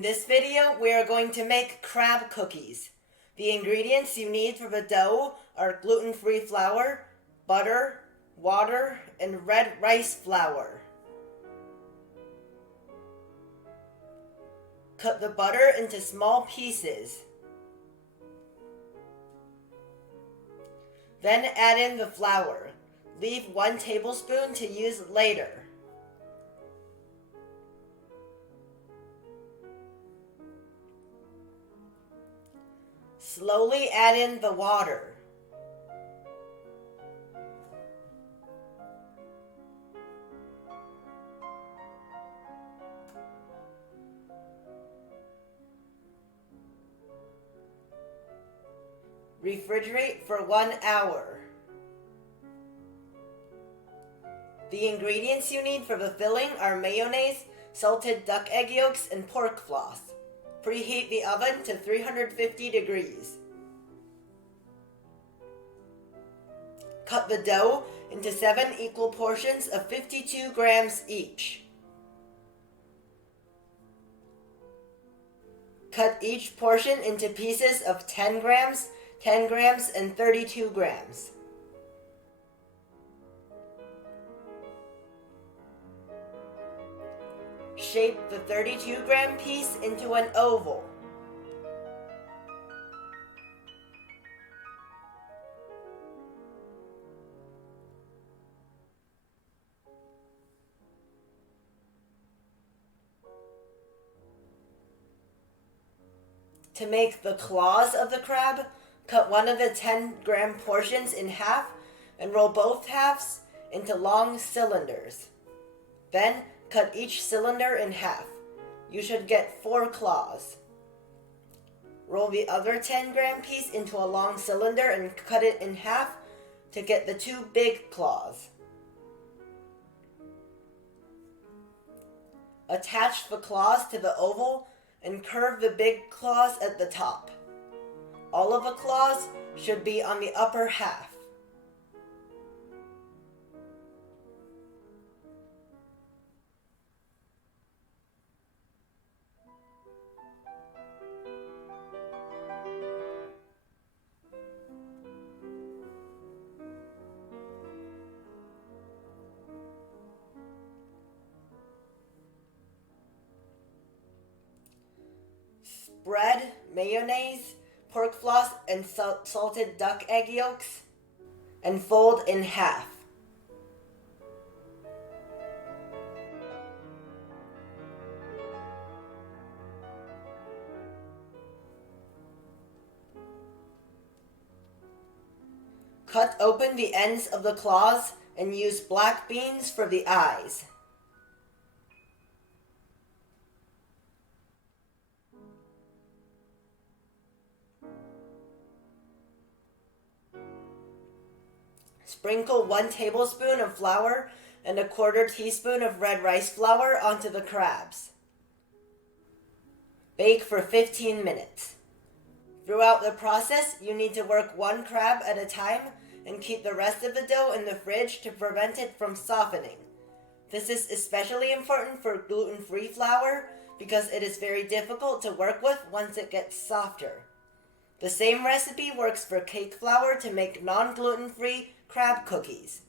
In this video, we are going to make crab cookies. The ingredients you need for the dough are gluten-free flour, butter, water, and red rice flour. Cut the butter into small pieces. Then add in the flour. Leave 1 tablespoon to use later. Slowly add in the water. Refrigerate for 1 hour. The ingredients you need for the filling are mayonnaise, salted duck egg yolks, and pork floss. Preheat the oven to 350 degrees. Cut the dough into 7 equal portions of 52 grams each. Cut each portion into pieces of 10 grams, 10 grams, and 32 grams. Shape the 32-gram piece into an oval. To make the claws of the crab, cut one of the 10-gram portions in half and roll both halves into long cylinders. Then, cut each cylinder in half. You should get 4 claws. Roll the other 10-gram piece into a long cylinder and cut it in half to get the 2 big claws. Attach the claws to the oval and curve the big claws at the top. All of the claws should be on the upper half. Spread mayonnaise, pork floss, and salted duck egg yolks and fold in half. Cut open the ends of the claws and use black beans for the eyes. Sprinkle 1 tablespoon of flour and a 1/4 teaspoon of red rice flour onto the crabs. Bake for 15 minutes. Throughout the process, you need to work 1 crab at a time and keep the rest of the dough in the fridge to prevent it from softening. This is especially important for gluten-free flour because it is very difficult to work with once it gets softer. The same recipe works for cake flour to make non-gluten-free crab cookies.